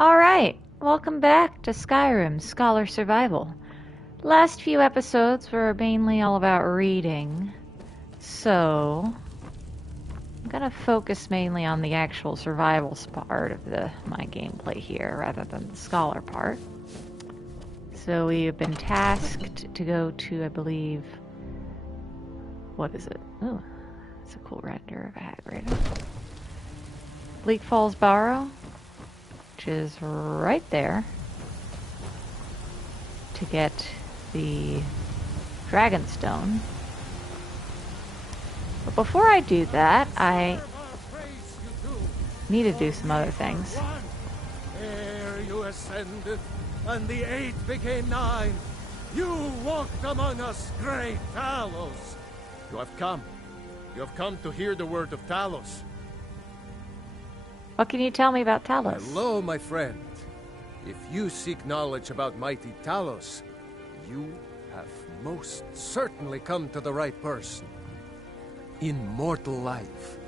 Alright, welcome back to Skyrim Scholar Survival. Last few episodes were mainly all about reading, so I'm gonna focus mainly on the actual survival part of my gameplay here rather than the scholar part. So we have been tasked to go to, I believe, what is it? Oh, it's a cool render of a hag raven. Bleak Falls Barrow, which is right there, to get the Dragonstone. But before I do that, I need to do some other things. Ere you ascended, and the 8 became 9, you walked among us, great Talos. You have come to hear the word of Talos. What can you tell me about Talos? Hello, my friend. If you seek knowledge about mighty Talos, you have most certainly come to the right person. In mortal life,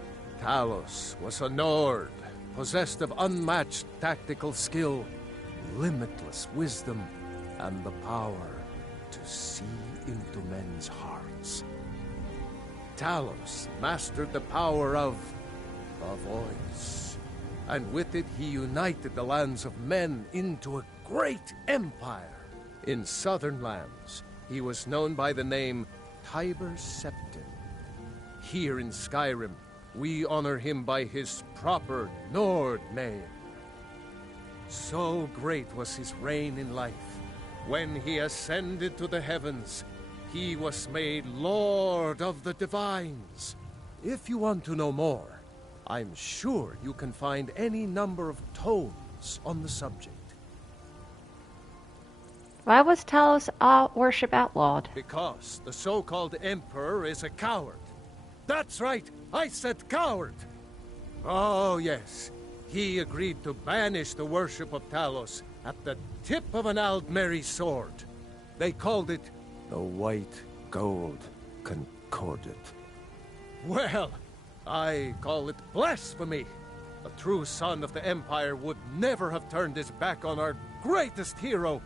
Talos was a Nord, possessed of unmatched tactical skill, limitless wisdom, and the power to see into men's hearts. Talos mastered the power of the voice, and with it he united the lands of men into a great empire. In southern lands, he was known by the name Tiber Septim. Here in Skyrim, we honor him by his proper Nord name. So great was his reign in life. When he ascended to the heavens, he was made Lord of the Divines. If you want to know more, I'm sure you can find any number of tomes on the subject. Why was Talos worship outlawed? Because the so-called Emperor is a coward. That's right, I said coward! Oh yes, he agreed to banish the worship of Talos at the tip of an Aldmeri sword. They called it the White Gold Concordat. Well, I call it blasphemy. A true son of the Empire would never have turned his back on our greatest hero.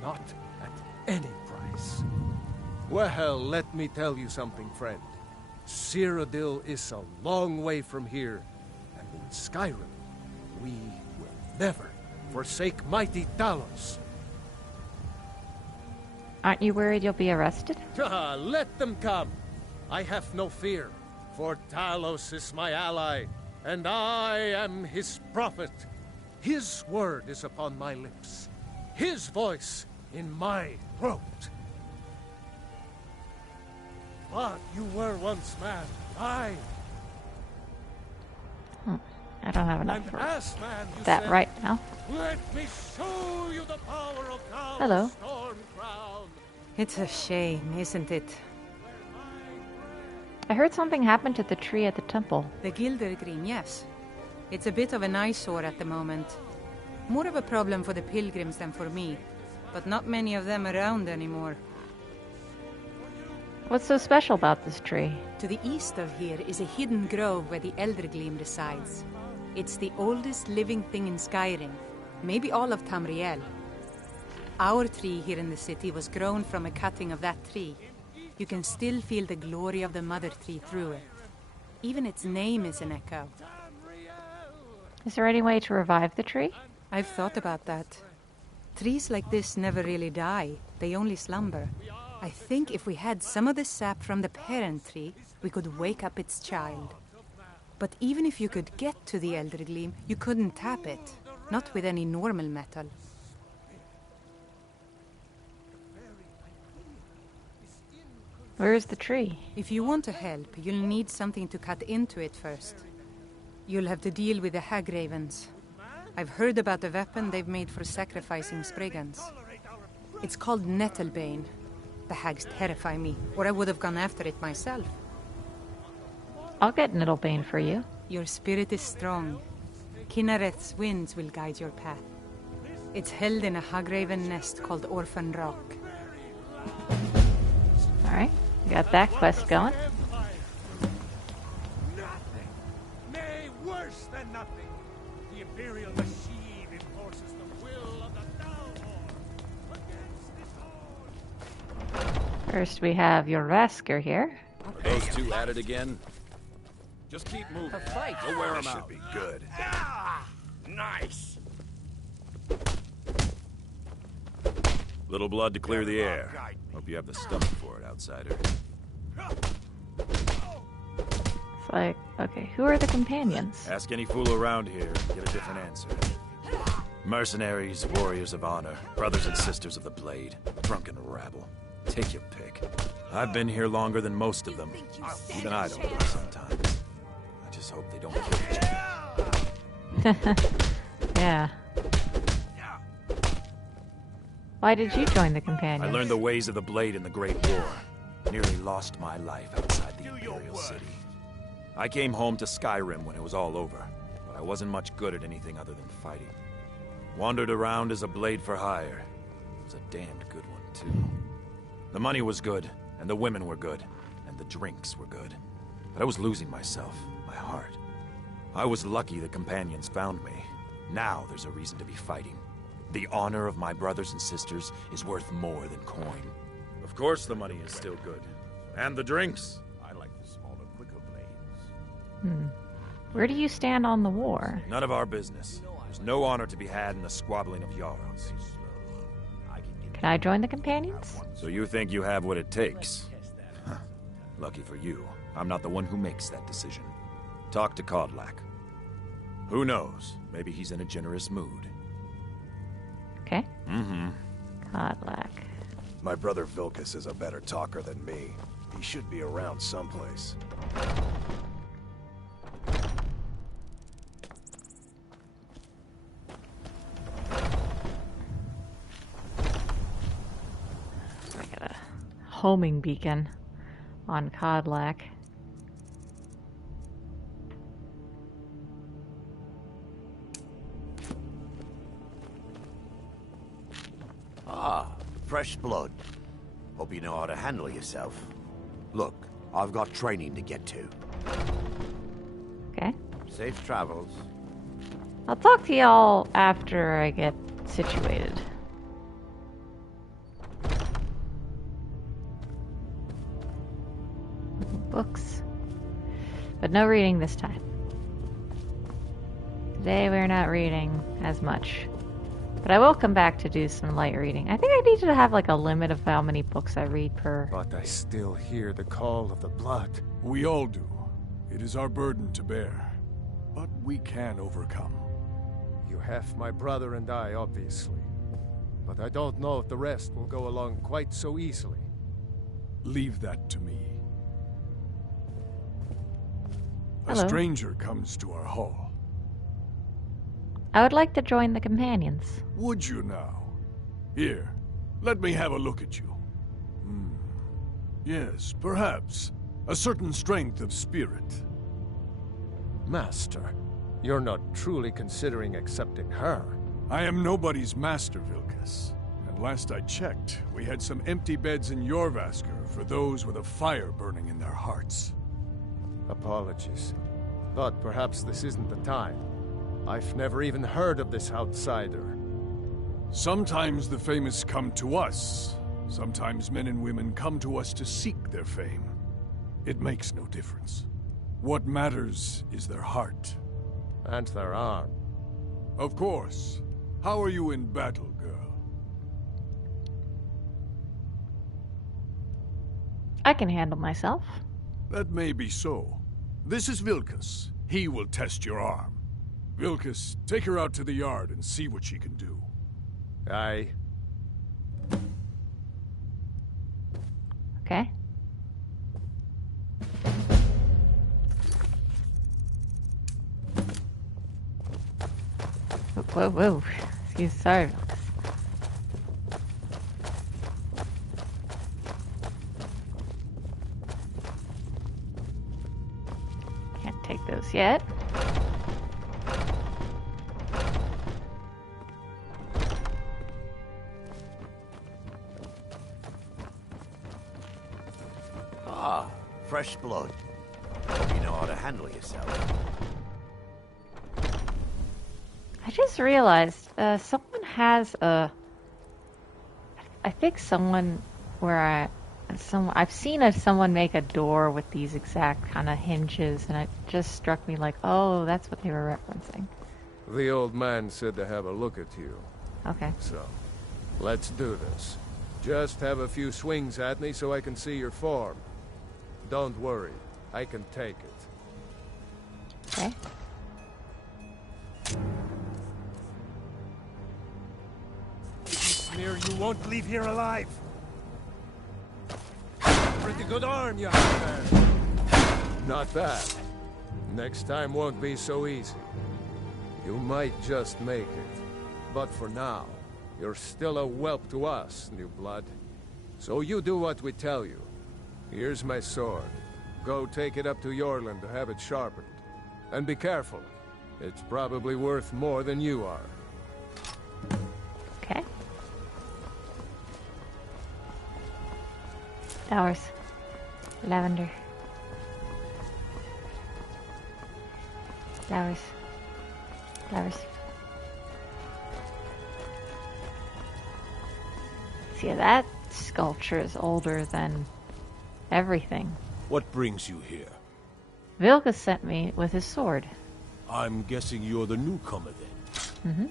Not at any price. Well, let me tell you something, friend. Cyrodiil is a long way from here, and in Skyrim, we will never forsake mighty Talos. Aren't you worried you'll be arrested? Let them come. I have no fear, for Talos is my ally, and I am his prophet. His word is upon my lips, his voice in my throat. But you were once man, I don't have enough for man, that said, right now. Let me show you the power of Talos. Hello. Storm Crown. It's a shame, isn't it? I heard something happened to the tree at the temple. The Gildergreen, yes. It's a bit of an eyesore at the moment. More of a problem for the pilgrims than for me, but not many of them around anymore. What's so special about this tree? To the east of here is a hidden grove where the Eldergleam resides. It's the oldest living thing in Skyrim, maybe all of Tamriel. Our tree here in the city was grown from a cutting of that tree. You can still feel the glory of the mother tree through it. Even its name is an echo. Is there any way to revive the tree? I've thought about that. Trees like this never really die, they only slumber. I think if we had some of the sap from the parent tree, we could wake up its child. But even if you could get to the Eldergleam, you couldn't tap it. Not with any normal metal. Where is the tree? If you want to help, you'll need something to cut into it first. You'll have to deal with the hag ravens. I've heard about the weapon they've made for sacrificing Spriggans. It's called Nettlebane. The hags terrify me, or I would have gone after it myself. I'll get Nettlebane for you. Your spirit is strong. Kinnereth's winds will guide your path. It's held in a hagraven nest called Orphan Rock. Alright, got that quest going. Nothing, nay, worse than nothing. The Imperial machine First we have your Vesker here. Are those two at it again? Just keep moving. A fight. We'll wear them This out. should be good. Nice. Little blood to clear the air. Hope you have the stomach for it, outsider. It's like, okay, who are the companions? Ask any fool around here, get a different answer. Mercenaries, warriors of honor, brothers and sisters of the blade, drunken rabble. Take your pick. I've been here longer than most of them. Even I don't know sometimes. I just hope they don't kill each other. Yeah. Why did you join the companions? I learned the ways of the blade in the Great War. Nearly lost my life outside the Imperial City. I came home to Skyrim when it was all over, but I wasn't much good at anything other than fighting. Wandered around as a blade for hire. It was a damned good one, too. The money was good, and the women were good, and the drinks were good. But I was losing myself, my heart. I was lucky the companions found me. Now there's a reason to be fighting. The honor of my brothers and sisters is worth more than coin. Of course the money is still good. And the drinks. I like the smaller, quicker blades. Where do you stand on the war? None of our business. There's no honor to be had in the squabbling of Jarls. Can I join the companions? So you think you have what it takes? Huh. Lucky for you, I'm not the one who makes that decision. Talk to Kodlak. Who knows? Maybe he's in a generous mood. Okay. Mm-hmm. Kodlak. My brother Vilkas is a better talker than me. He should be around someplace. I got a homing beacon on Kodlak. Ah, fresh blood. Hope you know how to handle yourself. Look, I've got training to get to. Okay. Safe travels. I'll talk to y'all after I get situated. Books. But no reading this time. Today we're not reading as much. But I will come back to do some light reading. I think I need to have like a limit of how many books I read per... But I still hear the call of the blood. We all do. It is our burden to bear. But we can overcome. You have my brother and I, obviously. But I don't know if the rest will go along quite so easily. Leave that to me. Hello. A stranger comes to our hall. I would like to join the companions. Would you now? Here, let me have a look at you. Yes, perhaps. A certain strength of spirit. Master, you're not truly considering accepting her. I am nobody's master, Vilkas. And last I checked, we had some empty beds in Jorvaskr for those with a fire burning in their hearts. Apologies. But perhaps this isn't the time. I've never even heard of this outsider. Sometimes the famous come to us. Sometimes men and women come to us to seek their fame. It makes no difference. What matters is their heart. And their arm. Of course. How are you in battle, girl? I can handle myself. That may be so. This is Vilkas. He will test your arm. Vilkas, take her out to the yard and see what she can do. Aye. Okay. Whoa, whoa. Sorry about this. Can't take those yet. Ah, fresh blood. Hope you know how to handle yourself. I just realized someone has a... I think someone where I've seen someone make a door with these exact kind of hinges, and it just struck me like, oh, that's what they were referencing. The old man said to have a look at you. Okay. So, let's do this. Just have a few swings at me so I can see your form. Don't worry, I can take it. Okay. If you smear, you won't leave here alive. Pretty good arm you have there. Not bad. Next time won't be so easy. You might just make it. But for now, you're still a whelp to us, new blood. So you do what we tell you. Here's my sword. Go take it up to Yorland to have it sharpened. And be careful. It's probably worth more than you are. Okay. Flowers. Lavender. Flowers. Flowers. See, that sculpture is older than everything. What brings you here? Vilka sent me with his sword. I'm guessing you're the newcomer then. Mm-hmm.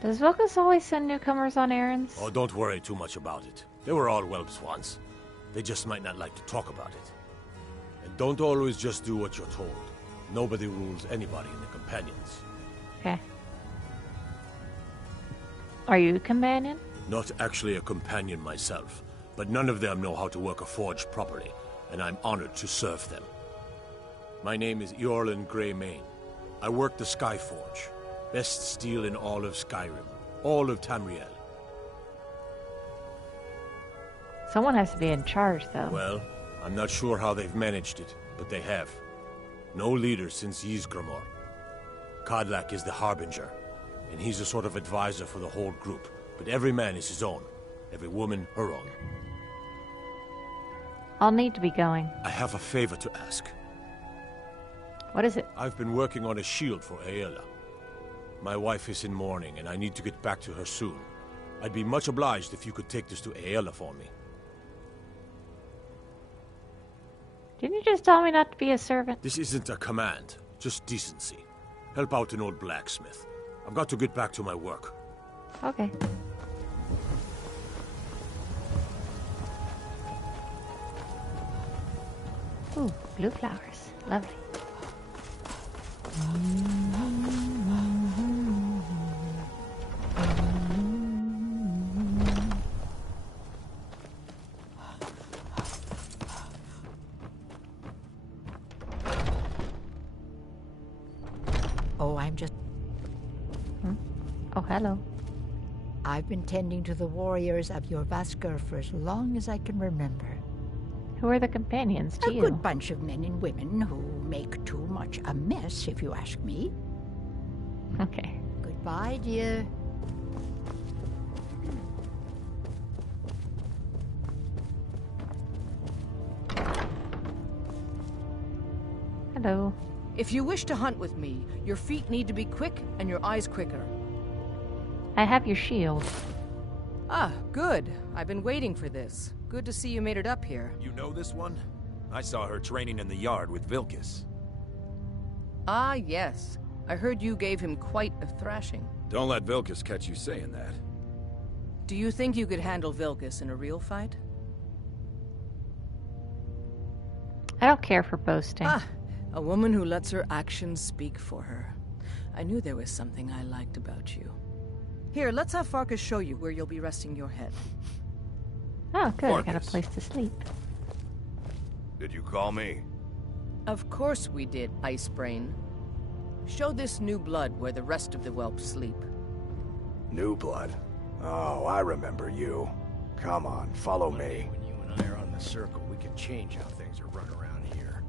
Does Vilkas always send newcomers on errands? Oh, don't worry too much about it. They were all whelps once. They just might not like to talk about it. And don't always just do what you're told. Nobody rules anybody in the companions. Okay. Are you a companion? Not actually a companion myself, but none of them know how to work a forge properly, and I'm honored to serve them. My name is Eorlin Greymane. I work the Skyforge. Best steel in all of Skyrim. All of Tamriel. Someone has to be in charge, though. Well, I'm not sure how they've managed it, but they have. No leader since Ysgramor. Kodlak is the Harbinger, and he's a sort of advisor for the whole group. But every man is his own. Every woman her own. I'll need to be going. I have a favor to ask. What is it? I've been working on a shield for Aela. My wife is in mourning, and I need to get back to her soon. I'd be much obliged if you could take this to Aela for me. Didn't you just tell me not to be a servant? This isn't a command, just decency. Help out an old blacksmith. I've got to get back to my work. Okay. Ooh, blue flowers. Lovely. Oh, I'm just... Oh, hello. I've been tending to the warriors of your Vaskar for as long as I can remember. Who are the companions to A you? good bunch of men and women who make too much a mess, if you ask me. Okay. Goodbye, dear. Hello. If you wish to hunt with me, your feet need to be quick and your eyes quicker. I have your shield. Ah, good. I've been waiting for this. Good to see you made it up here. You know this one? I saw her training in the yard with Vilkas. Ah, yes. I heard you gave him quite a thrashing. Don't let Vilkas catch you saying that. Do you think you could handle Vilkas in a real fight? I don't care for boasting. Ah, a woman who lets her actions speak for her. I knew there was something I liked about you. Here, let's have Farkas show you where you'll be resting your head. Oh, good. I got a Marcus. place to sleep. Did you call me? Of course we did, Icebrain. Show this new blood where the rest of the whelps sleep. New blood. Oh, I remember you. Come on, follow me. When you and I are on the circle, we can change how things are run around here.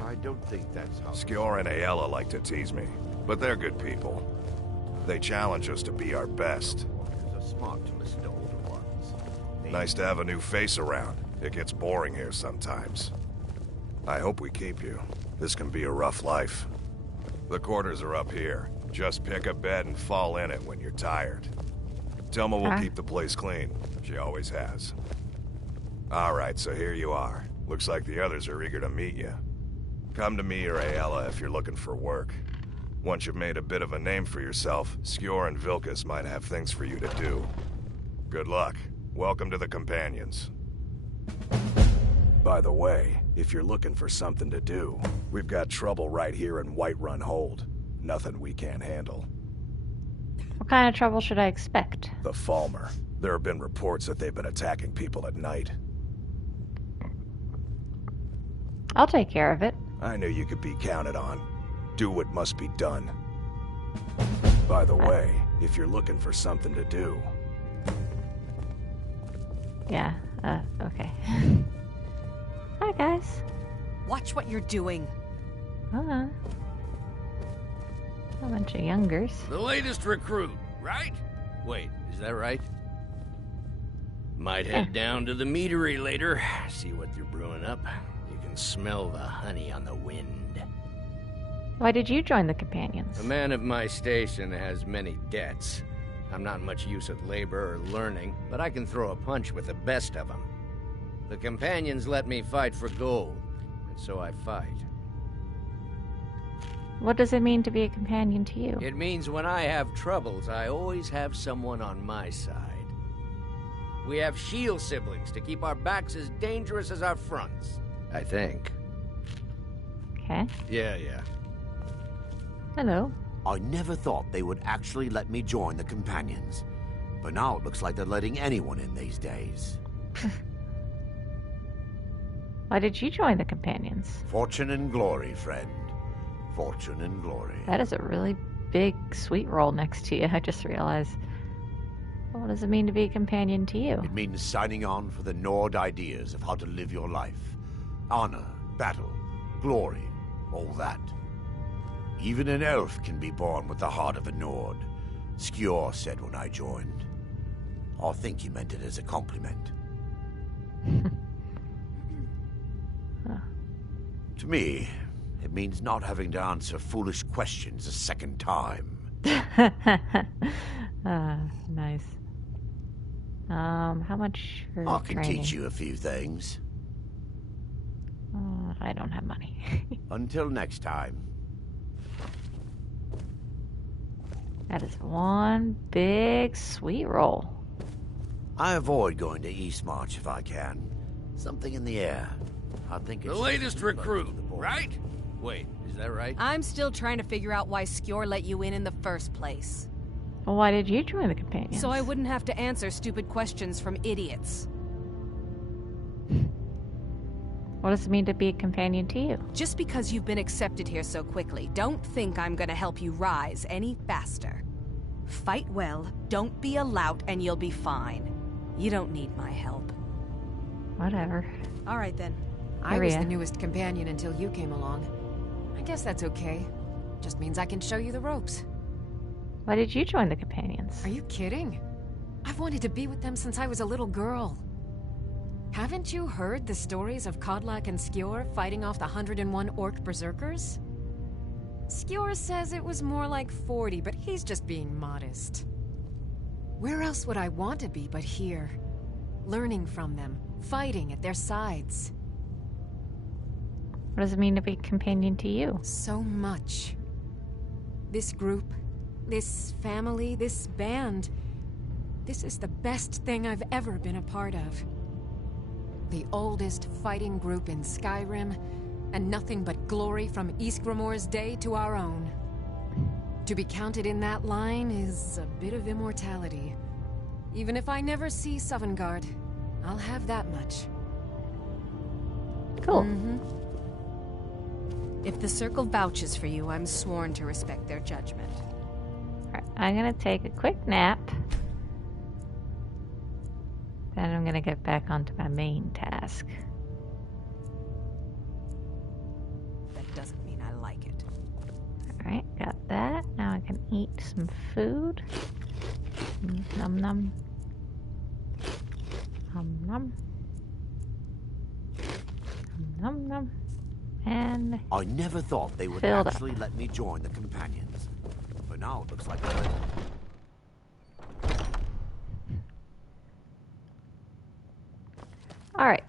I don't think that's how... Skjor and Aela like to tease me, but they're good people. They challenge us to be our best. There's a smart to listen to older ones. Nice to have a new face around. It gets boring here sometimes. I hope we keep you. This can be a rough life. The quarters are up here. Just pick a bed and fall in it when you're tired. Thelma will keep the place clean. She always has. Alright, so here you are. Looks like the others are eager to meet you. Come to me or Ayala if you're looking for work. Once you've made a bit of a name for yourself, Skjor and Vilkas might have things for you to do. Good luck. Welcome to the Companions. By the way, if you're looking for something to do, we've got trouble right here in Whiterun Hold. Nothing we can't handle. What kind of trouble should I expect? The Falmer. There have been reports that they've been attacking people at night. I'll take care of it. I knew you could be counted on. Do what must be done. By the way, if you're looking for something to do... Yeah, okay. Hi, guys. Watch what you're doing. Hold on. A bunch of youngers. The latest recruit, right? Wait, is that right? Might head down to the meadery later, see what they're brewing up. You can smell the honey on the wind. Why did you join the Companions? A man of my station has many debts. I'm not much use at labor or learning, but I can throw a punch with the best of them. The Companions let me fight for gold, and so I fight. What does it mean to be a companion to you? It means when I have troubles, I always have someone on my side. We have shield siblings to keep our backs as dangerous as our fronts, I think. Okay. Yeah. Hello. I never thought they would actually let me join the Companions. But now it looks like they're letting anyone in these days. Why did you join the Companions? Fortune and glory, friend. Fortune and glory. That is a really big sweet roll next to you, I just realized. What does it mean to be a companion to you? It means signing on for the Nord ideas of how to live your life. Honor, battle, glory, all that. Even an elf can be born with the heart of a Nord, Skjor said when I joined. I think he meant it as a compliment. Huh. To me, it means not having to answer foolish questions a second time. Nice. How much for I can training? teach you a few things. I don't have money. Until next time. That is one big sweet roll. I avoid going to Eastmarch if I can. Something in the air. I think it's... The latest recruit, right? Wait, is that right? I'm still trying to figure out why Skjor let you in the first place. Well, why did you join the Companions? So I wouldn't have to answer stupid questions from idiots. What does it mean to be a companion to you? Just because you've been accepted here so quickly, don't think I'm gonna help you rise any faster. Fight well, don't be a lout, and you'll be fine. You don't need my help. Whatever. All right, then. I was the newest companion until you came along. I guess that's okay. Just means I can show you the ropes. Why did you join the Companions? Are you kidding? I've wanted to be with them since I was a little girl. Haven't you heard the stories of Kodlak and Skjor fighting off the 101 orc berserkers? Skjor says it was more like 40, but he's just being modest. Where else would I want to be but here? Learning from them, fighting at their sides. What does it mean to be a companion to you? So much. This group, this family, this band. This is the best thing I've ever been a part of. The oldest fighting group in Skyrim, and nothing but glory from Ysgramor's day to our own. To be counted in that line is a bit of immortality. Even if I never see Sovngarde, I'll have that much. Cool. If the Circle vouches for you, I'm sworn to respect their judgment. Alright, I'm gonna take a quick nap. Then I'm gonna get back onto my main task. That doesn't mean I like it. Alright, got that. Now I can eat some food. Num num. Num num. Num num. And I never thought they would filled actually let me join the Companions. But now it looks like they're... Alright.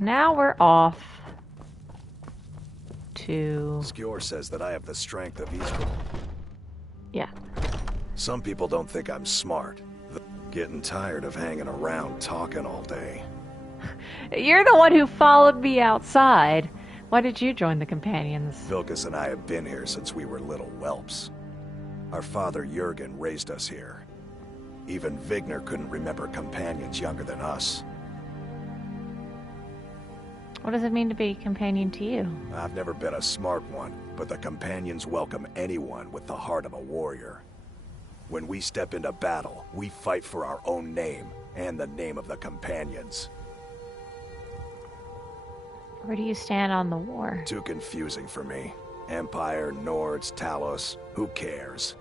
Now we're off to... Skjor says that I have the strength of Eastwood. Yeah. Some people don't think I'm smart. Getting tired of hanging around talking all day. You're the one who followed me outside. Why did you join the companions? Vilkas and I have been here since we were little whelps. Our father Jurgen raised us here. Even Vigner couldn't remember companions younger than us. What does it mean to be a companion to you? I've never been a smart one, but the companions welcome anyone with the heart of a warrior. When we step into battle, we fight for our own name and the name of the companions. Where do you stand on the war? Too confusing for me. Empire, Nords, Talos, who cares?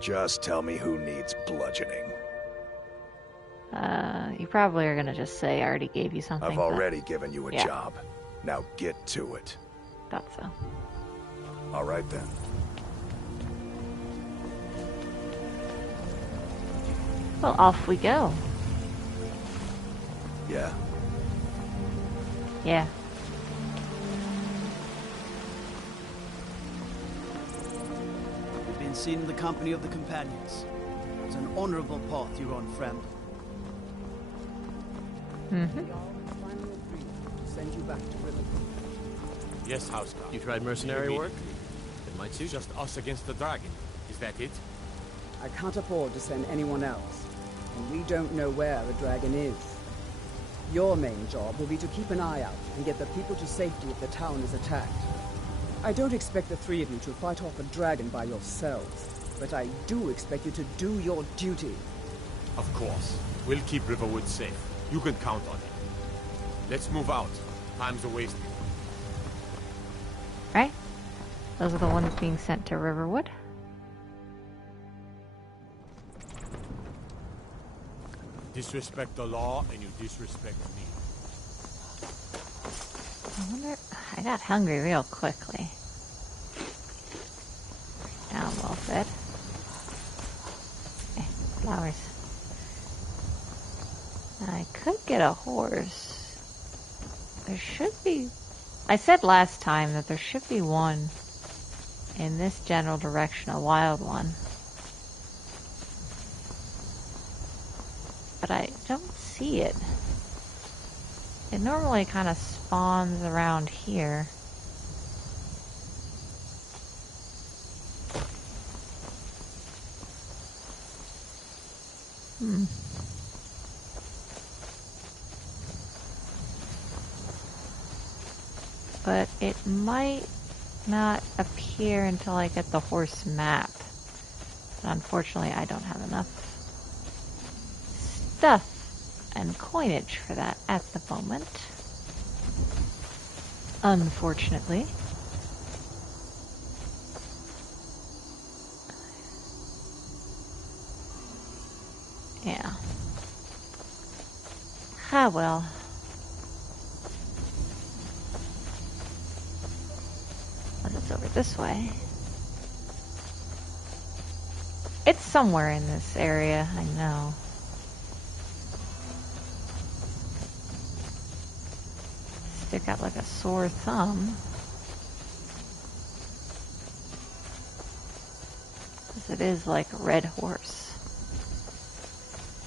Just tell me who needs bludgeoning. You probably are gonna just say I already gave you something. I've already given you a yeah. job. Now get to it. Thought so. All right then. Well, off we go. Yeah? Yeah. You've been seen in the company of the companions. It's an honorable path you're on, friend. Mm-hmm. Send you back to River. Yes, Housecarl. You tried mercenary work? It might suit just us against the dragon. Is that it? I can't afford to send anyone else, and we don't know where the dragon is. Your main job will be to keep an eye out and get the people to safety if the town is attacked. I don't expect the three of you to fight off a dragon by yourselves, but I do expect you to do your duty. Of course. We'll keep Riverwood safe. You can count on it. Let's move out. Time's a wasting. Right? Those are the ones being sent to Riverwood. Disrespect the law, and you disrespect me. I wonder... I got hungry real quickly. Now I'm well fed. Okay, flowers. I could get a horse. There should be... I said last time that there should be one in this general direction, a wild one. But I don't see it. It normally kind of spawns around here. But it might not appear until I get the horse map. But unfortunately, I don't have enough stuff and coinage for that at the moment. Unfortunately. Yeah. Ah, well. But it's over this way. It's somewhere in this area, I know. Stick out like a sore thumb. Because it is like a red horse.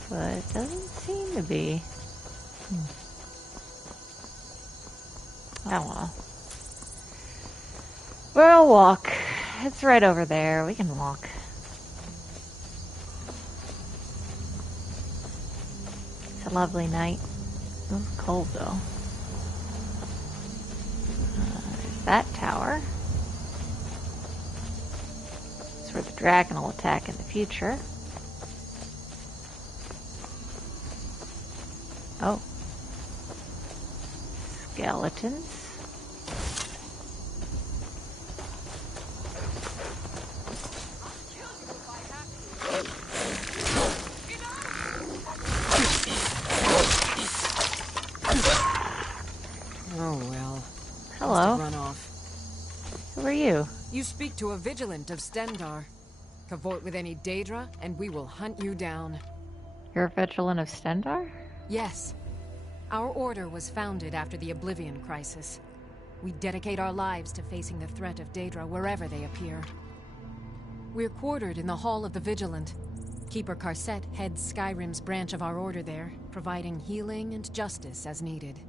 But it doesn't seem to be. Oh well. We'll walk. It's right over there. We can walk. It's a lovely night. It's cold though. There's that tower. It's where the dragon will attack in the future. Oh. Skeletons. Oh well. Hello. Must have run off. Who are you? You speak to a vigilant of Stendar. Cavort with any Daedra, and we will hunt you down. You're a vigilant of Stendar? Yes. Our order was founded after the Oblivion Crisis. We dedicate our lives to facing the threat of Daedra wherever they appear. We're quartered in the Hall of the Vigilant. Keeper Karset heads Skyrim's branch of our order there, providing healing and justice as needed.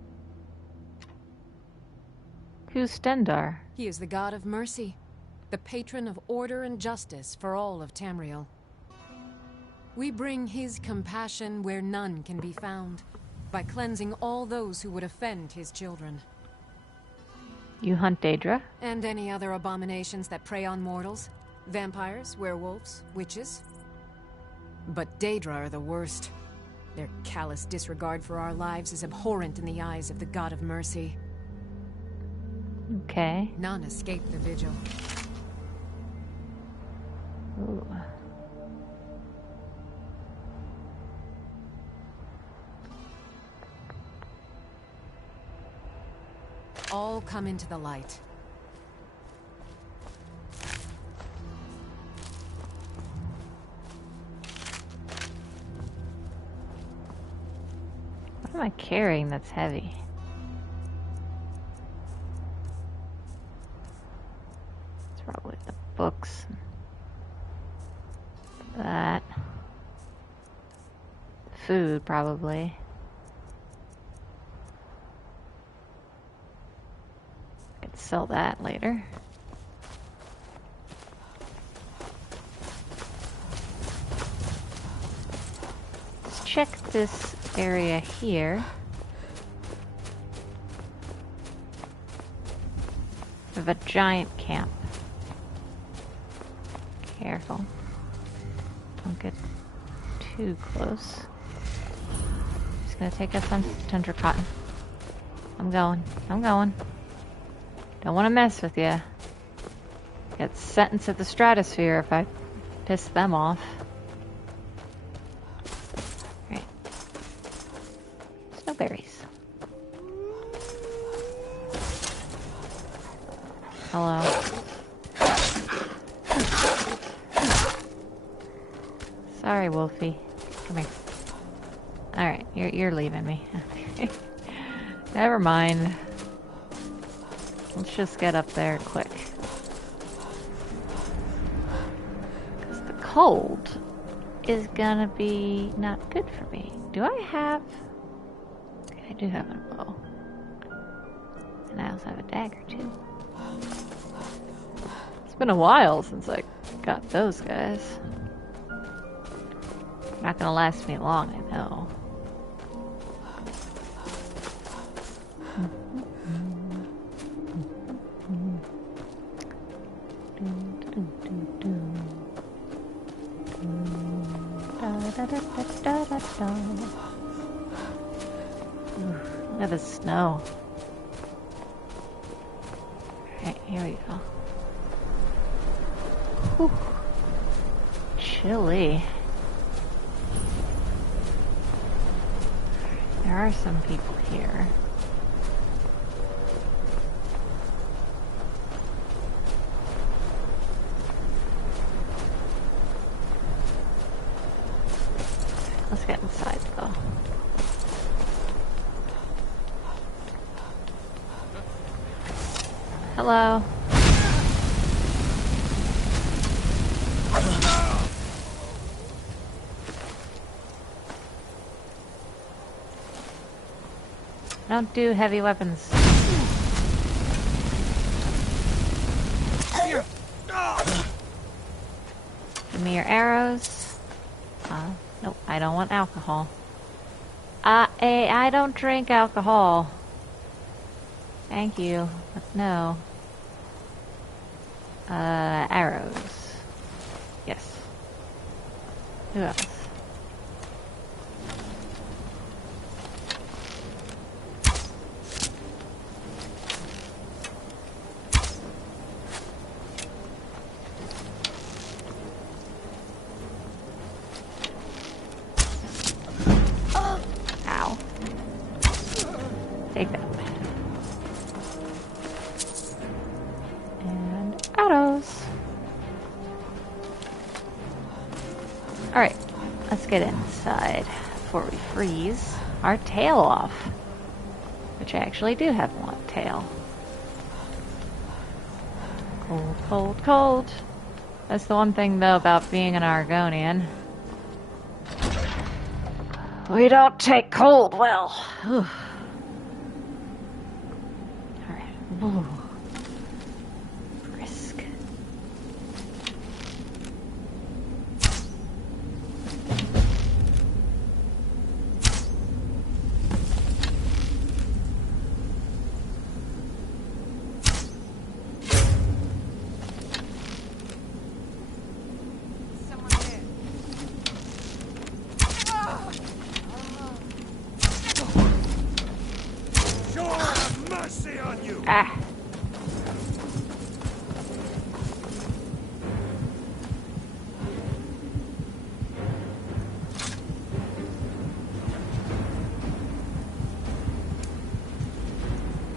Who's Stendar? He is the god of mercy, the patron of order and justice for all of Tamriel. We bring his compassion where none can be found, by cleansing all those who would offend his children. You hunt Daedra? And any other abominations that prey on mortals. Vampires, werewolves, witches. But Daedra are the worst. Their callous disregard for our lives is abhorrent in the eyes of the god of mercy. Okay. None escape the vigil. Ooh. All come into the light. What am I carrying that's heavy? It's probably the books. That. Food, probably. Could sell that later. Let's check this area here. We have a giant camp. Careful. Don't get too close. Just gonna take us on tundra cotton. I'm going. Don't want to mess with you. Get sentenced at the stratosphere if I piss them off. Right. Snowberries. Hello. Sorry, Wolfie. Come here. Alright, you're leaving me. Never mind. Let's just get up there quick. Because the cold is gonna be not good for me. Do I have... I do have a bow. And I also have a dagger too. It's been a while since I got those guys. Not gonna last me long, I know. Look at the snow. Alright, here we go. Whew. Chilly. There are some people here. Let's get inside though. Hello. Don't do heavy weapons. Give me your arrows. Nope, I don't want alcohol. I don't drink alcohol. Thank you, but no. Arrows. Yes. Who else? Ow. Take that. And arrows. Alright, let's get inside before we freeze our tail off. Which I actually do have one tail. Cold, cold, cold. That's the one thing, though, about being an Argonian. We don't take cold well. Whew. Alright. Whoa. Brisk. Ah.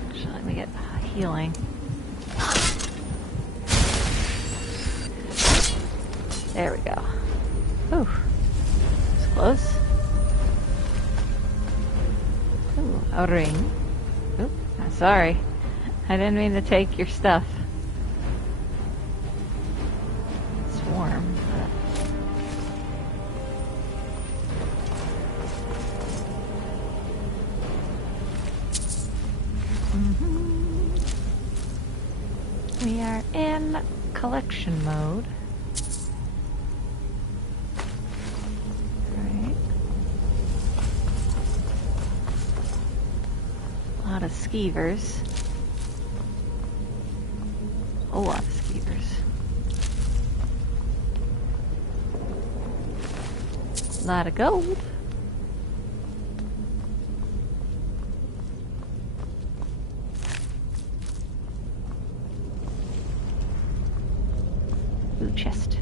Actually, let me get healing. There we go. Whew. It's close. Ooh, a ring. Oop, sorry. I didn't mean to take your stuff. It's warm, but... We are in collection mode. Alright. A lot of skeevers. A lot of skeevers. A lot of gold. Blue chest.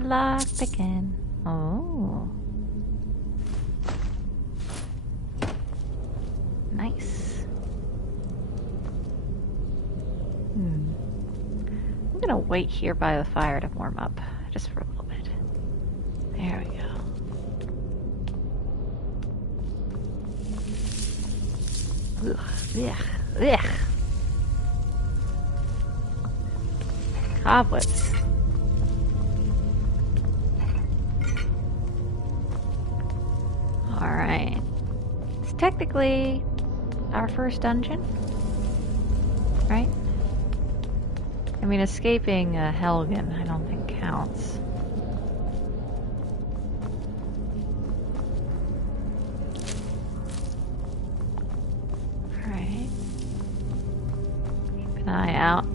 Lock picking. Oh. Nice. I'm gonna wait here by the fire to warm up, just for a little bit. There we go. Ugh, ugh, ugh. Cobwebs. Alright. It's technically our first dungeon, right? I mean, escaping Helgen, I don't think counts. Alright. Keep an eye out. I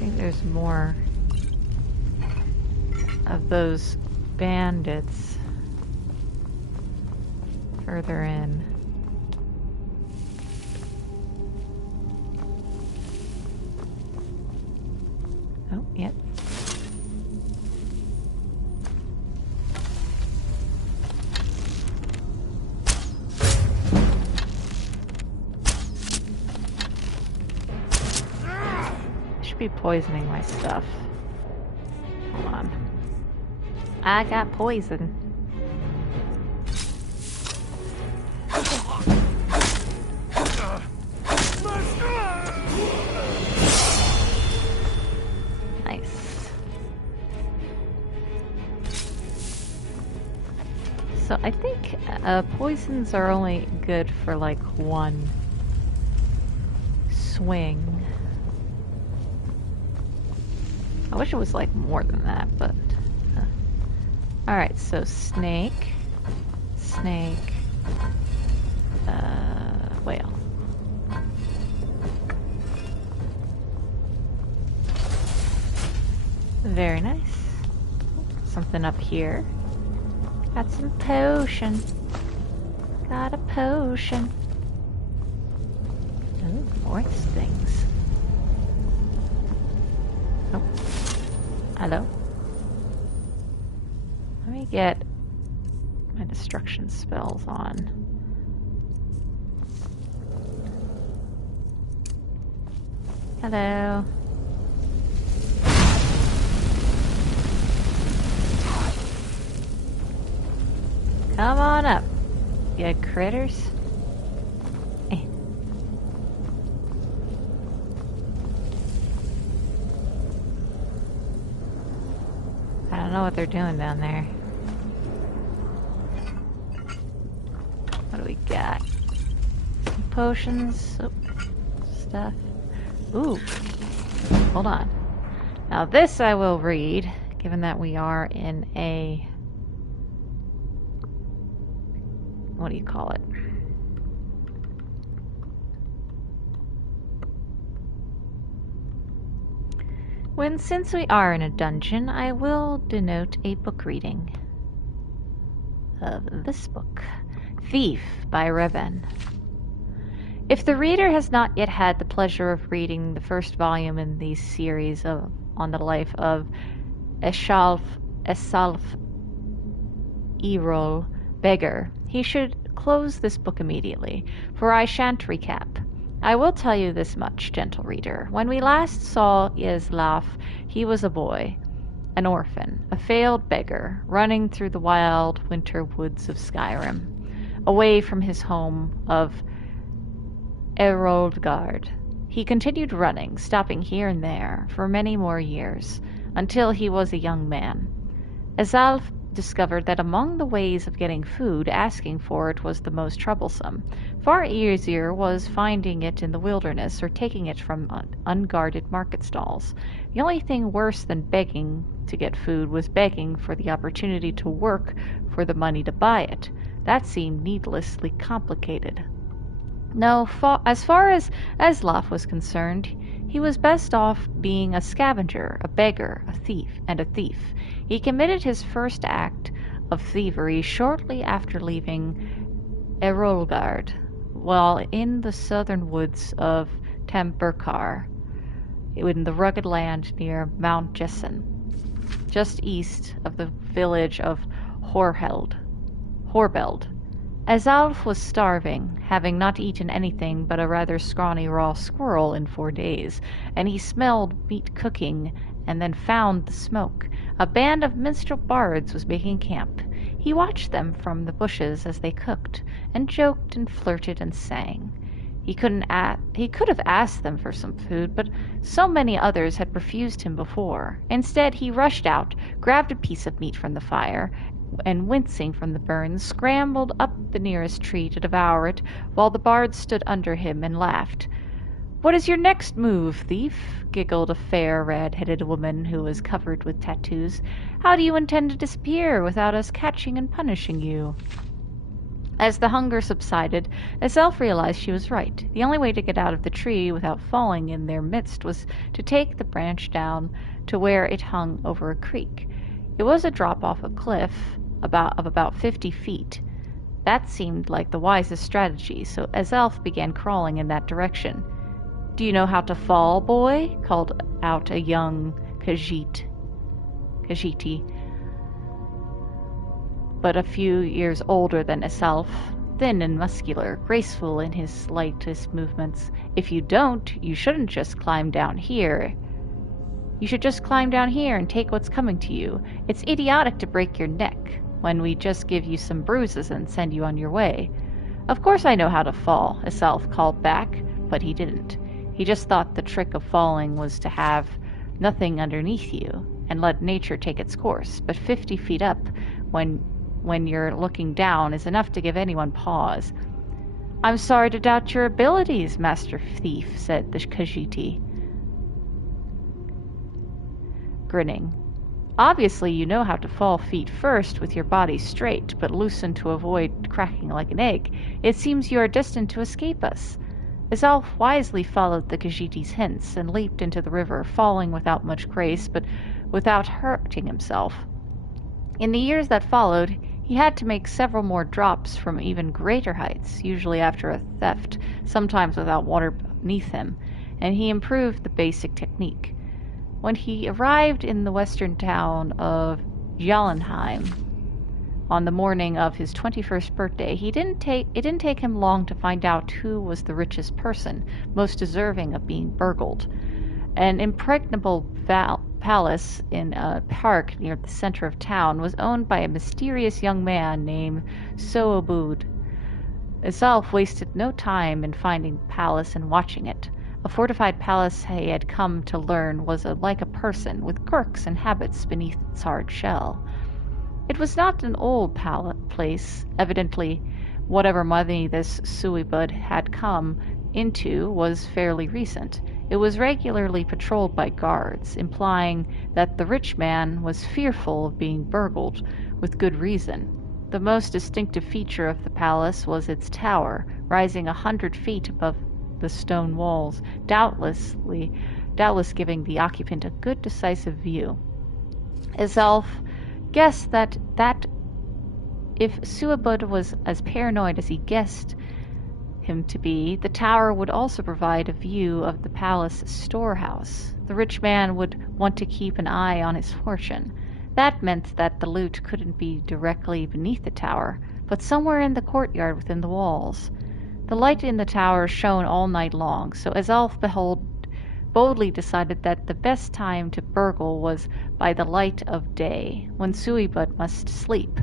think there's more of those bandits further in. Oh, yep. I should be poisoning my stuff. Hold on. I got poison. So I think poisons are only good for like one swing. I wish it was like more than that, but... Alright, so snake, whale. Very nice. Something up here. Got some potion. Got a potion. Ooh, more things. Oh. Hello. Let me get my destruction spells on. Hello. Come on up, you critters. I don't know what they're doing down there. What do we got? Some potions, stuff. Ooh, hold on. Now this I will read, given that we are in a... what do you call it? Since we are in a dungeon, I will denote a book reading of this book, Thief by Reven. If the reader has not yet had the pleasure of reading the first volume in the series on the life of Esalf Erol Beggar, he should close this book immediately, for I shan't recap. I will tell you this much, gentle reader. When we last saw Esalf, he was a boy, an orphan, a failed beggar, running through the wild winter woods of Skyrim, away from his home of Eroldgard. He continued running, stopping here and there, for many more years, until he was a young man. Esalf discovered that among the ways of getting food, asking for it was the most troublesome. Far easier was finding it in the wilderness or taking it from unguarded market stalls. The only thing worse than begging to get food was begging for the opportunity to work for the money to buy it. That seemed needlessly complicated. No, as far as Esalf was concerned, he was best off being a scavenger, a beggar, a thief. He committed his first act of thievery shortly after leaving Erolgard, while in the southern woods of Tamburkar, in the rugged land near Mount Jessen, just east of the village of Horbeld. Esalf was starving, having not eaten anything but a rather scrawny raw squirrel in 4 days, and he smelled meat cooking and then found the smoke. A band of minstrel bards was making camp. He watched them from the bushes as they cooked, and joked and flirted and sang. He could have asked them for some food, but so many others had refused him before. Instead, he rushed out, grabbed a piece of meat from the fire, and wincing from the burns, scrambled up the nearest tree to devour it, while the bards stood under him and laughed. "What is your next move, thief?" giggled a fair, red-headed woman who was covered with tattoos. "How do you intend to disappear without us catching and punishing you?" As the hunger subsided, Esalf realized she was right. The only way to get out of the tree without falling in their midst was to take the branch down to where it hung over a creek. It was a drop off a cliff of about 50 feet. That seemed like the wisest strategy, so Esalf began crawling in that direction. "Do you know how to fall, boy?" called out a young Khajiit, but a few years older than Esalf, thin and muscular, graceful in his slightest movements. "If you don't, you shouldn't just climb down here. You should just climb down here and take what's coming to you. It's idiotic to break your neck when we just give you some bruises and send you on your way." "Of course I know how to fall," Esalf called back, but he didn't. He just thought the trick of falling was to have nothing underneath you and let nature take its course. But 50 feet up, when you're looking down, is enough to give anyone pause. "I'm sorry to doubt your abilities, Master Thief," said the Khajiit, grinning. "Obviously you know how to fall feet first with your body straight, but loosened to avoid cracking like an egg. It seems you are destined to escape us." Esalf wisely followed the Khajiit's hints and leaped into the river, falling without much grace, but without hurting himself. In the years that followed, he had to make several more drops from even greater heights, usually after a theft, sometimes without water beneath him, and he improved the basic technique. When he arrived in the western town of Jotunheim on the morning of his 21st birthday, it didn't take him long to find out who was the richest person, most deserving of being burgled. An impregnable palace in a park near the center of town was owned by a mysterious young man named Soabud. Isalf wasted no time in finding the palace and watching it. A fortified palace he had come to learn was like a person, with quirks and habits beneath its hard shell. It was not an old place. Evidently, whatever money this Suibud had come into was fairly recent. It was regularly patrolled by guards, implying that the rich man was fearful of being burgled, with good reason. The most distinctive feature of the palace was its tower, rising 100 feet above the stone walls, doubtless giving the occupant a good decisive view. Isalf guessed that if Suibud was as paranoid as he guessed him to be, the tower would also provide a view of the palace storehouse. The rich man would want to keep an eye on his fortune. That meant that the loot couldn't be directly beneath the tower, but somewhere in the courtyard within the walls. The light in the tower shone all night long, so Isalf boldly decided that the best time to burgle was by the light of day, when Suibud must sleep.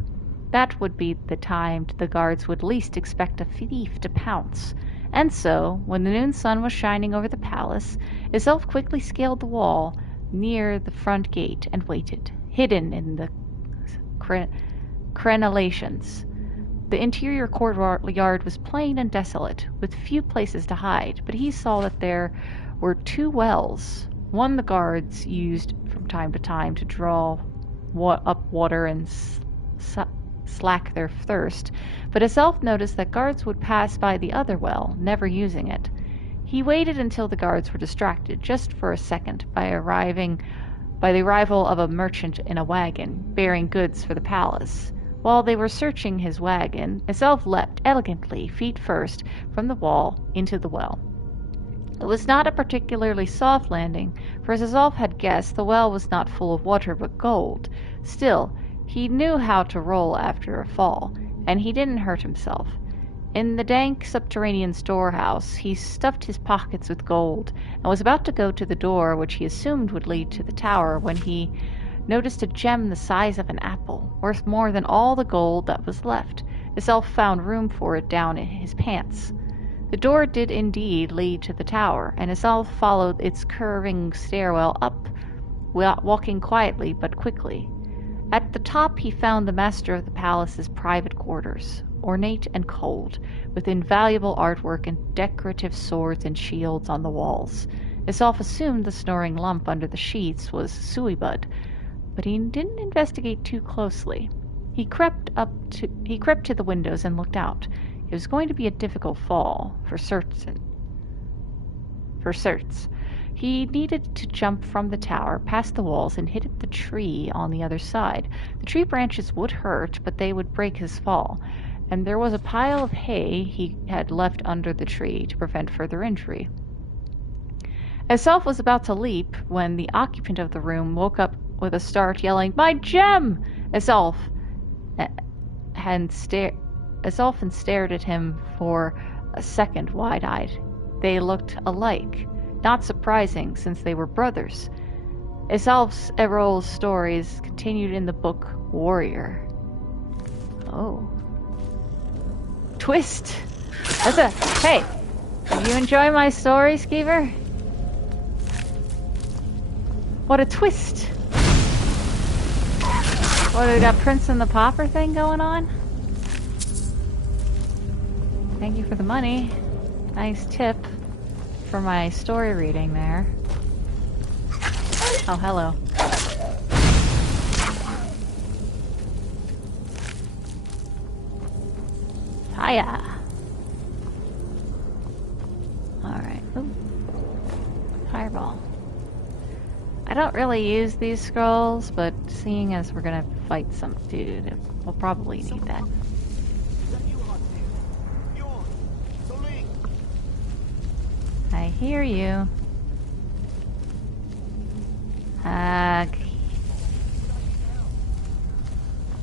That would be the time the guards would least expect a thief to pounce. And so, when the noon sun was shining over the palace, Isalf quickly scaled the wall near the front gate and waited, hidden in the crenellations. The interior courtyard was plain and desolate, with few places to hide, but he saw that there were 2 wells. One the guards used from time to time to draw up water and slack their thirst, but Isalf noticed that guards would pass by the other well, never using it. He waited until the guards were distracted, just for a second, by the arrival of a merchant in a wagon, bearing goods for the palace. While they were searching his wagon, Isalf leapt elegantly, feet first, from the wall into the well. It was not a particularly soft landing, for as Isalf had guessed, the well was not full of water but gold. Still, he knew how to roll after a fall, and he didn't hurt himself. In the dank subterranean storehouse, he stuffed his pockets with gold, and was about to go to the door which he assumed would lead to the tower when he noticed a gem the size of an apple, worth more than all the gold that was left. Isalf found room for it down in his pants. The door did indeed lead to the tower, and Isalf followed its curving stairwell up, walking quietly but quickly. At the top he found the master of the palace's private quarters, ornate and cold, with invaluable artwork and decorative swords and shields on the walls. Isalf assumed the snoring lump under the sheets was Suibud, but he didn't investigate too closely. He crept to the windows and looked out. It was going to be a difficult fall, for certs. He needed to jump from the tower, past the walls, and hit the tree on the other side. The tree branches would hurt, but they would break his fall, and there was a pile of hay he had left under the tree to prevent further injury. Isalf was about to leap when the occupant of the room woke up with a start, yelling, "My gem!" Isalf stared at him for a second, wide-eyed. They looked alike. Not surprising, since they were brothers. Isalf's Erol's stories continued in the book Warrior. Oh. Twist! Hey! Did you enjoy my story, Skeever? What a twist! What, we got Prince and the Pauper thing going on? Thank you for the money. Nice tip for my story reading there. Oh, hello. Hiya! Alright. Fireball. I don't really use these scrolls, but seeing as we're gonna fight some dude, we'll probably need that. I hear you.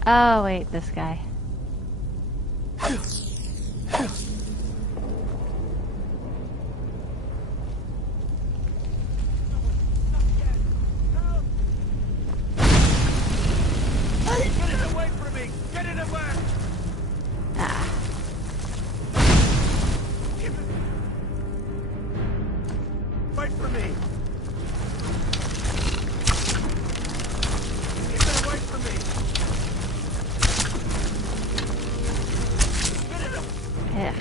Oh, wait, this guy. away from me! Keep it away from me! Yeah.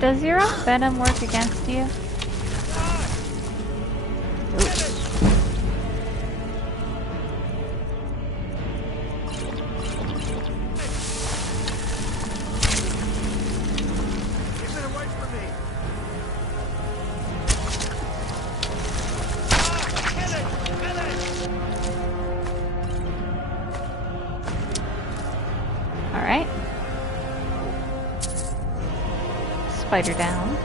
Does your own venom work against you? Alright. Spider down.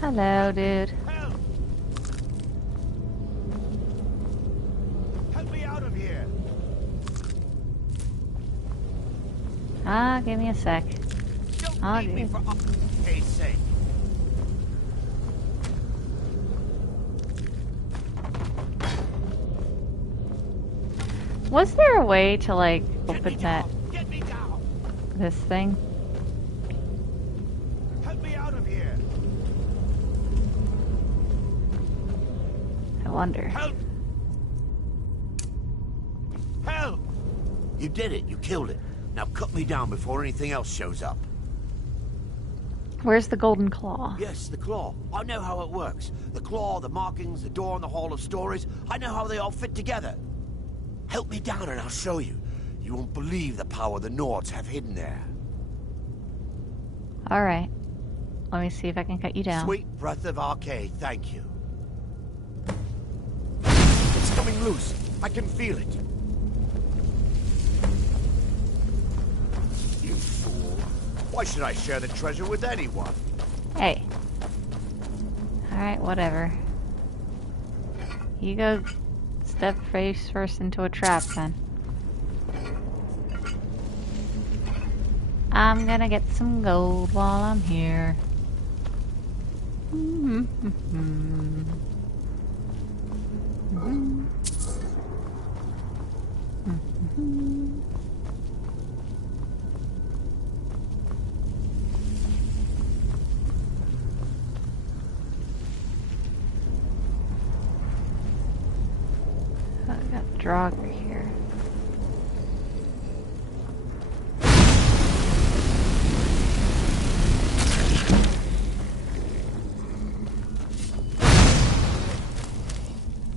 Hello, dude. Help me out of here! Give me a sec. Don't leave me for K's sake. Was there a way to, like, open that... this thing? Help me out of here! I wonder. Help! Help! You did it. You killed it. Now cut me down before anything else shows up. Where's the golden claw? Yes, the claw. I know how it works. The claw, the markings, the door in the Hall of Stories. I know how they all fit together. Help me down and I'll show you. You won't believe the power the Nords have hidden there. Alright. Let me see if I can cut you down. Sweet breath of Arcade, thank you. It's coming loose. I can feel it. You fool. Why should I share the treasure with anyone? Hey. Alright, whatever. You go step face first into a trap then. I'm gonna get some gold while I'm here. I got Draugr here.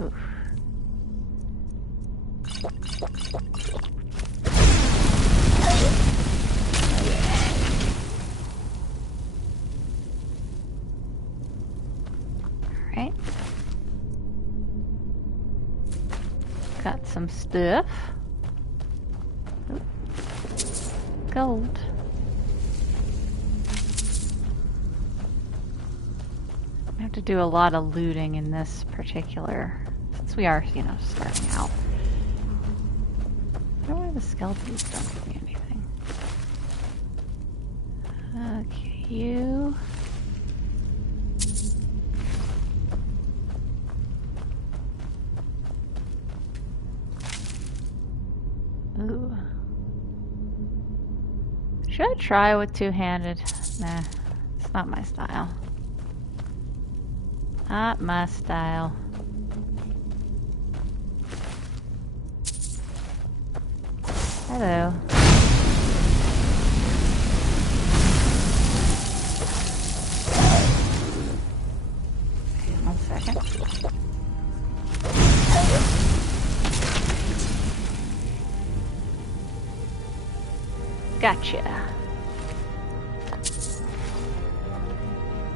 Oof. Alright. Got some stuff. Oop. Gold. We have to do a lot of looting in this particular, since we are, you know, starting out. I don't know why the skeletons don't give me anything. Okay, you. Ooh. Should I try with two-handed? Nah, it's not my style. Not my style. Hello. One second. Gotcha.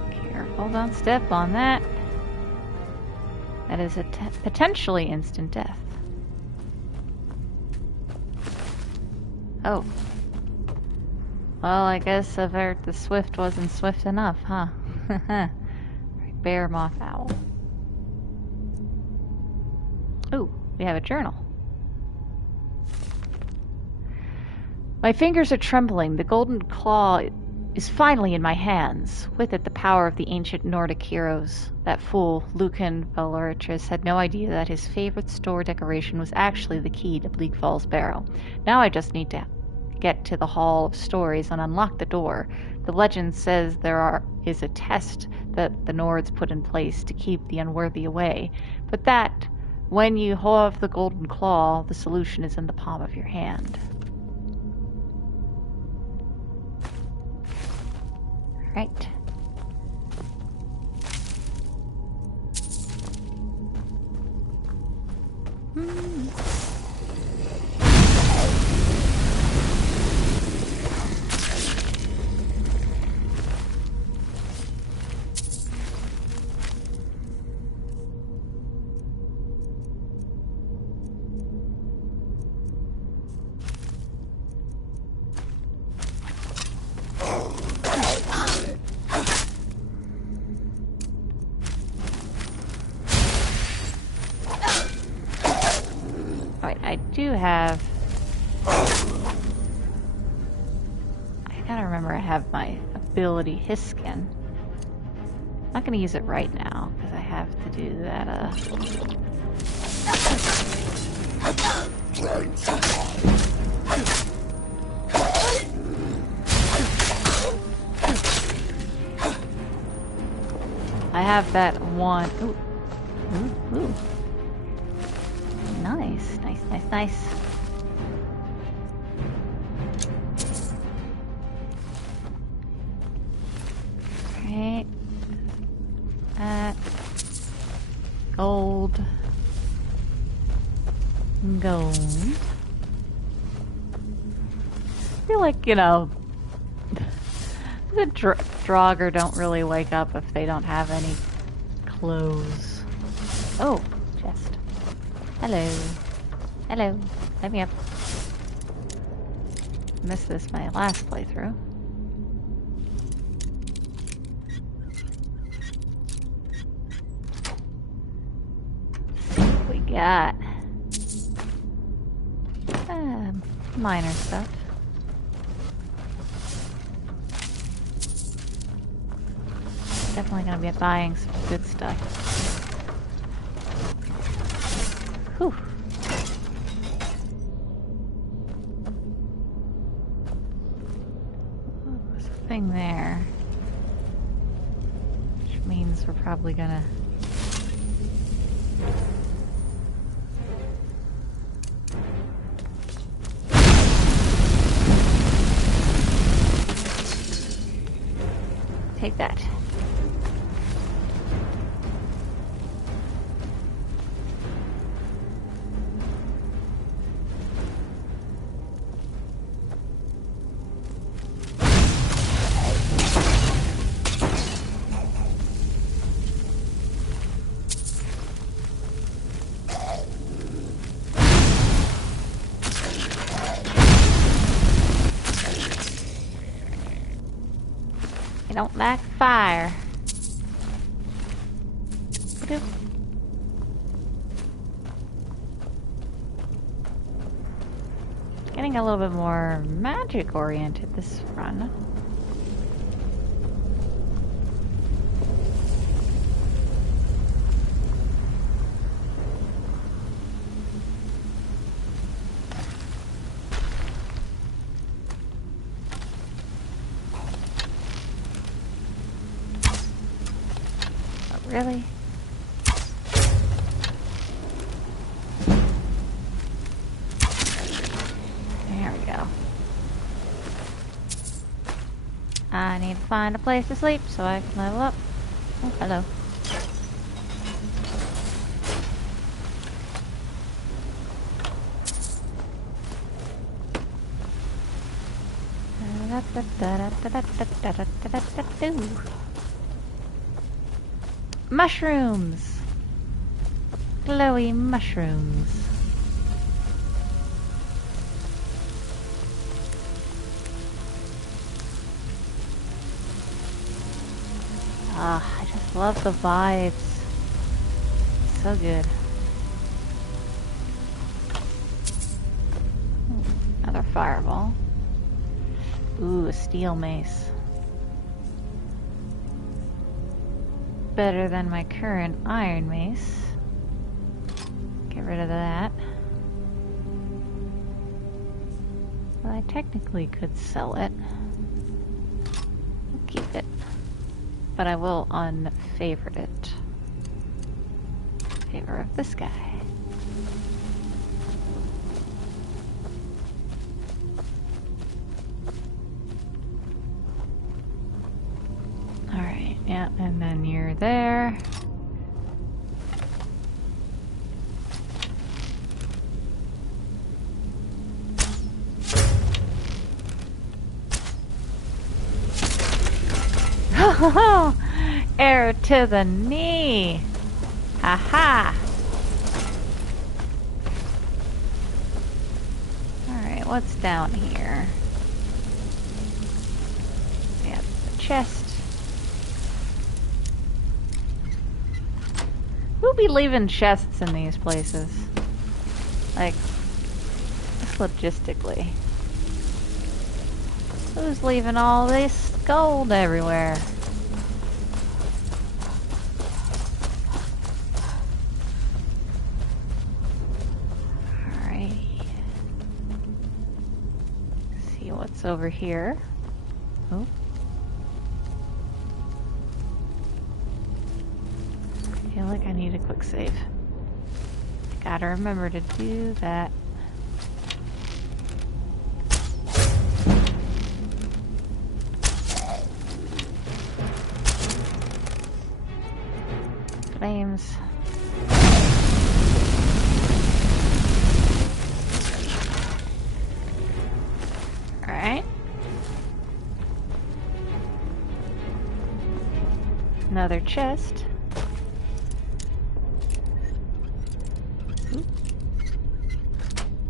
Careful, don't step on that. That is a potentially instant death. Oh. Well, I guess the swift wasn't swift enough, huh? Bear, moth, owl. Ooh, we have a journal. My fingers are trembling. The golden claw is finally in my hands. With it, the power of the ancient Nordic heroes. That fool, Lucan Valerichus, had no idea that his favorite store decoration was actually the key to Bleak Falls Barrow. Now I just need to get to the Hall of Stories and unlock the door. The legend says is a test that the Nords put in place to keep the unworthy away, but that when you have the golden claw, the solution is in the palm of your hand. Right. I do have... I gotta remember I have my ability Hiskin. I'm not gonna use it right now, because I have to do that, I have that one... Ooh. Ooh, ooh. Nice, nice, nice, nice. Right. Gold. Gold. I feel like, you know, the Draugr don't really wake up if they don't have any clothes. Oh, chest. Hello. Hello. Let me up. Missed this my last playthrough. Let's see what we got. Minor stuff. Definitely gonna be buying some good stuff. Whew. Oh, there's a thing there. Which means we're probably gonna... take that. I don't like fire. Getting a little bit more magic oriented this run. Really? There we go. I need to find a place to sleep so I can level up. Oh, hello. Mushrooms! Glowy mushrooms. Ah, I just love the vibes. So good. Another fireball. Ooh, a steel mace. better than my current iron mace. Get rid of that. Well, I technically could sell it. I'll keep it. But I will unfavorite it. Favor of this guy. Alright, yeah, and then you're there. Arrow to the knee. Aha. Alright, what's down here? We have the chest. Who'll be leaving chests in these places? Like, just logistically. Who's leaving all this gold everywhere? Over here. Oh. I feel like I need a quick save. Gotta remember to do that. Flames. Alright. Another chest. Ooh.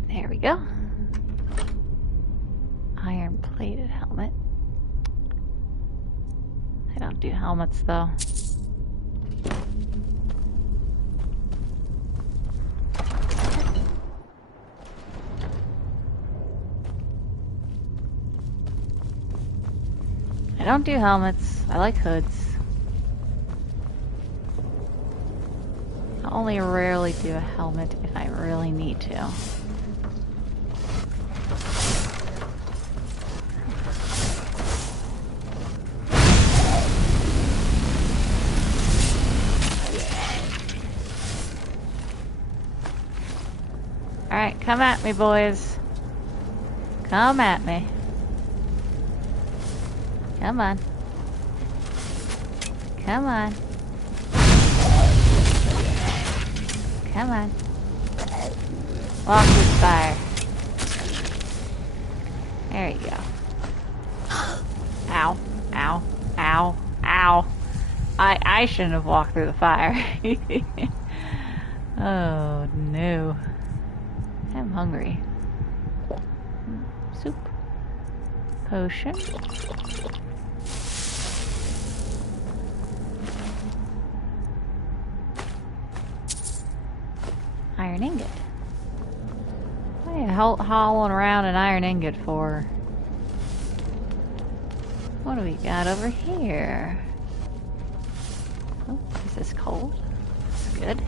There we go. Iron plated helmet. I don't do helmets though. I don't do helmets. I like hoods. I only rarely do a helmet if I really need to. Alright, come at me, boys. Come at me. Come on. Come on. Come on. Walk with fire. There you go. Ow. Ow. Ow. Ow. I shouldn't have walked through the fire. Oh no. I'm hungry. Soup. Potion. Iron ingot. What are you hauling around an iron ingot for? What do we got over here? Oh, is this cold? That's good.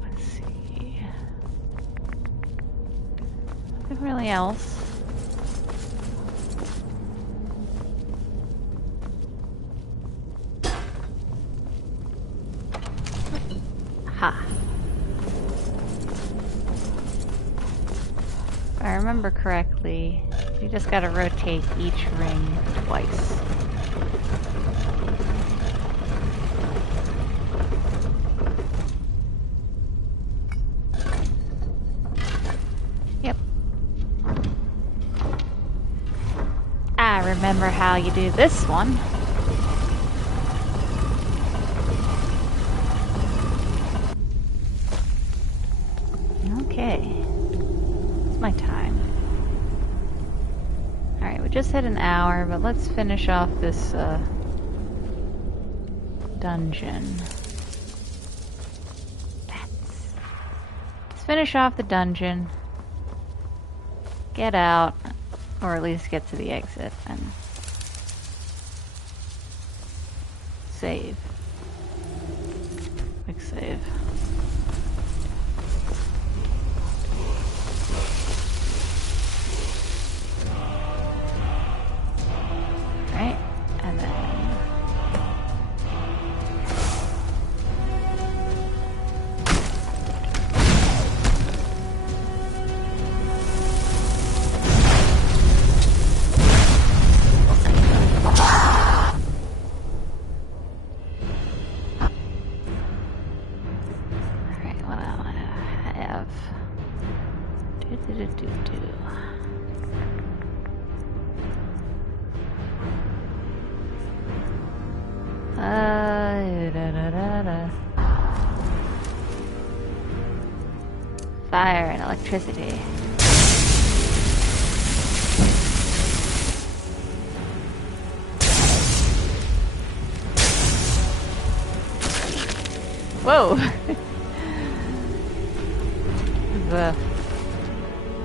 Let's see. Nothing really else. Ha. If I remember correctly, you just gotta rotate each ring twice. Yep. I remember how you do this one. Okay. It's my time. Alright, we just hit an hour, but let's finish off this dungeon. Let's finish off the dungeon, get out, or at least get to the exit, and save. Quick save. Right, and then fire and electricity. Whoa!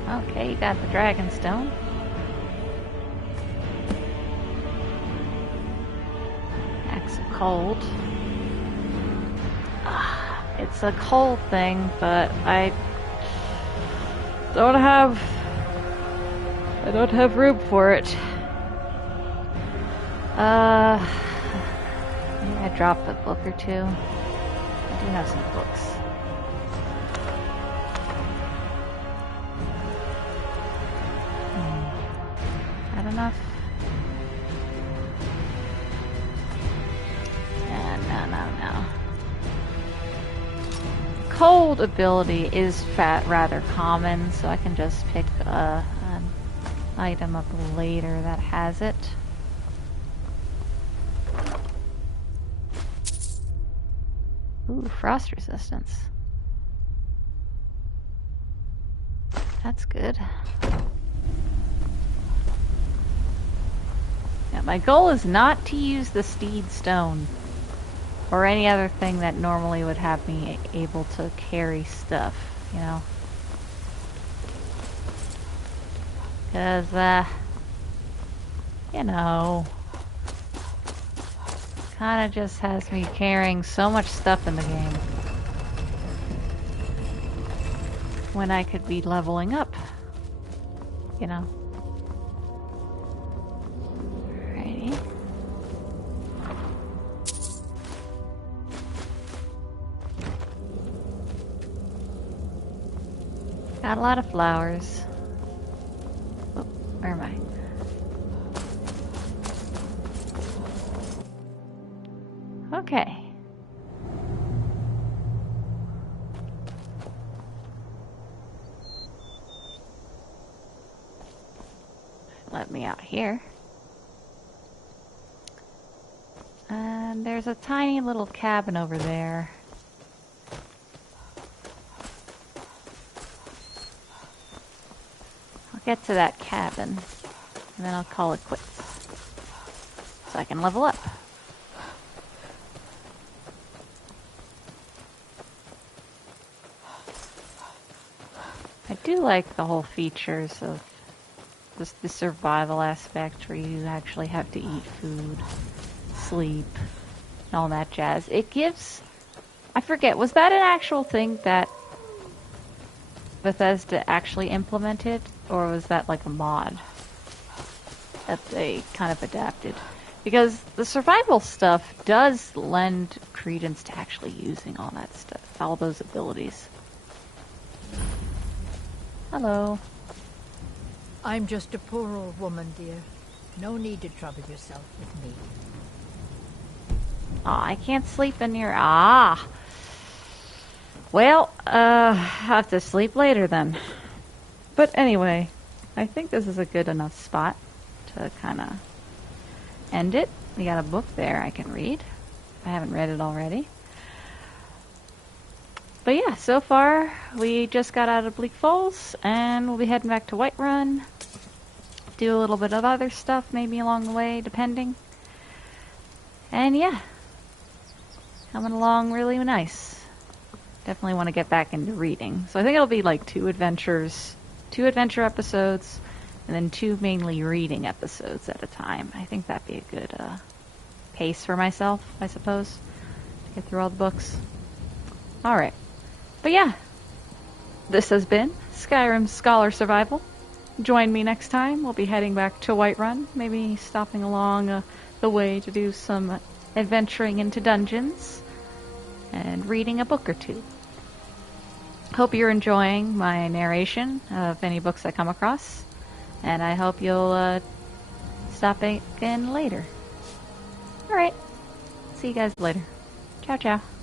Okay, you got the dragon stone. Axe of cold. It's a cold thing, but I don't have room for it. Maybe I dropped a book or two. I do have some books. Not enough? No. Cold ability is rather common, so I can just pick an item up later that has it. Ooh, frost resistance. That's good. Yeah, my goal is not to use the steed stone or any other thing that normally would have me able to carry stuff, you know? Because, you know, kind of just has me carrying so much stuff in the game when I could be leveling up, you know? Alrighty. Got a lot of flowers. Oh, where am I? Okay. Let me out here. And there's a tiny little cabin over there. I'll get to that cabin, and then I'll call it quits. So I can level up. I do like the whole features of just the survival aspect where you actually have to eat food, sleep, and all that jazz. It gives... I forget, was that an actual thing that Bethesda actually implemented? Or was that like a mod that they kind of adapted? Because the survival stuff does lend credence to actually using all that stuff, all those abilities. Hello. I'm just a poor old woman, dear. No need to trouble yourself with me. Aw, I can't sleep in here. Ah! Well, I'll have to sleep later then. But anyway, I think this is a good enough spot to kind of end it. We got a book there I can read. I haven't read it already. But yeah, so far we just got out of Bleak Falls, and we'll be heading back to Whiterun. Do a little bit of other stuff maybe along the way, depending. And yeah, coming along really nice. Definitely want to get back into reading. So I think it'll be like 2 adventure episodes, and then 2 mainly reading episodes at a time. I think that'd be a good pace for myself, I suppose, to get through all the books. Alright. But yeah, this has been Skyrim Scholar Survival. Join me next time. We'll be heading back to Whiterun, maybe stopping along the way to do some adventuring into dungeons and reading a book or 2. Hope you're enjoying my narration of any books I come across, and I hope you'll stop again later. Alright, see you guys later. Ciao, ciao.